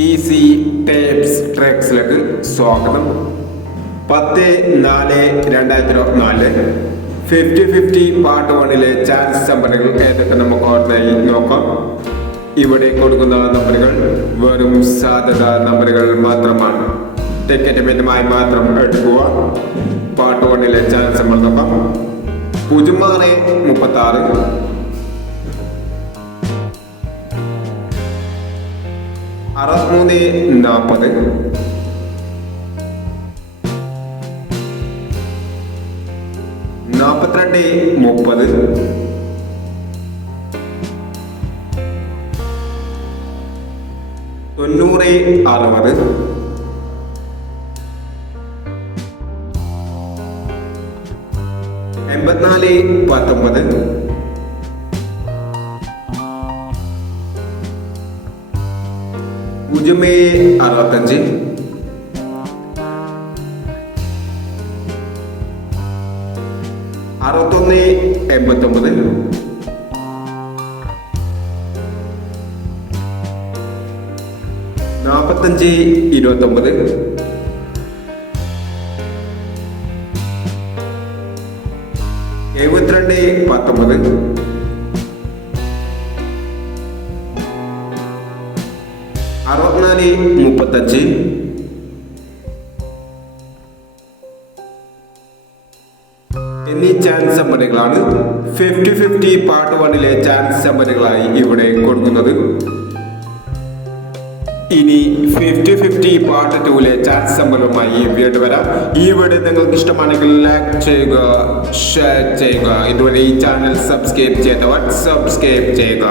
Easy tapes ട്രാക്സിലേക്ക് സ്വാഗതം. പത്ത് നാല് രണ്ടായിരത്തി ഇരുപത്തിനാല് ഫിഫ്റ്റി ഫിഫ്റ്റി പാർട്ട് വണ്ണിലെ ചാൻസ് നമ്പറുകൾ ഏതൊക്കെ നമുക്ക് ഓർമ്മയായി നോക്കാം. ഇവിടെ കൊടുക്കുന്ന നമ്പറുകൾ വെറും സാധ്യത നമ്പറുകൾ മാത്രമാണ്. ടിക്കറ്റ് മിതമായി മാത്രം എടുക്കുക. പാർട്ട് വണ്ണിലെ ചാൻസ് നമ്പർ നോക്കാം. പൂജ്യം ആറ് മുപ്പത്തി ആറ് അറുപത്തിമൂന്ന് നാൽപ്പത് നാൽപ്പത്തിരണ്ട് മുപ്പത്. തൊണ്ണൂറ് അറുപത്. എൺപത്തിനാല് പത്തൊമ്പത്. പൂജ്യം ഏഴ് അറുപത്തഞ്ച്. അറുപത്തൊന്ന് എൺപത്തൊമ്പത്. നാൽപ്പത്തഞ്ച് ഇരുപത്തൊമ്പത്. എഴുപത്തിരണ്ട് പത്തൊമ്പത്. അറുപത്തിനാല് മുപ്പത്തഞ്ച്. എന്നീ ചാൻസ് സമ്മതികളാണ് ഫിഫ്റ്റി ഫിഫ്റ്റി പാർട്ട് വണ്ണിലെ ചാൻസ് സമ്മതികളായി ഇവിടെ കൊടുക്കുന്നത്. ഇനി ഫിഫ്റ്റി ഫിഫ്റ്റി പാർട്ട് ടൂലെ ചാൻസ് സമ്പന്നമായി വീണ്ടും വരാം. ഈ നിങ്ങൾക്ക് ഇഷ്ടമാണെങ്കിൽ ലൈക്ക് ചെയ്യുക ഷെയർ ചെയ്യുക. ഇതുവരെ ഈ ചാനൽ സബ്സ്ക്രൈബ് ചെയ്തവർ സബ്സ്ക്രൈബ് ചെയ്യുക.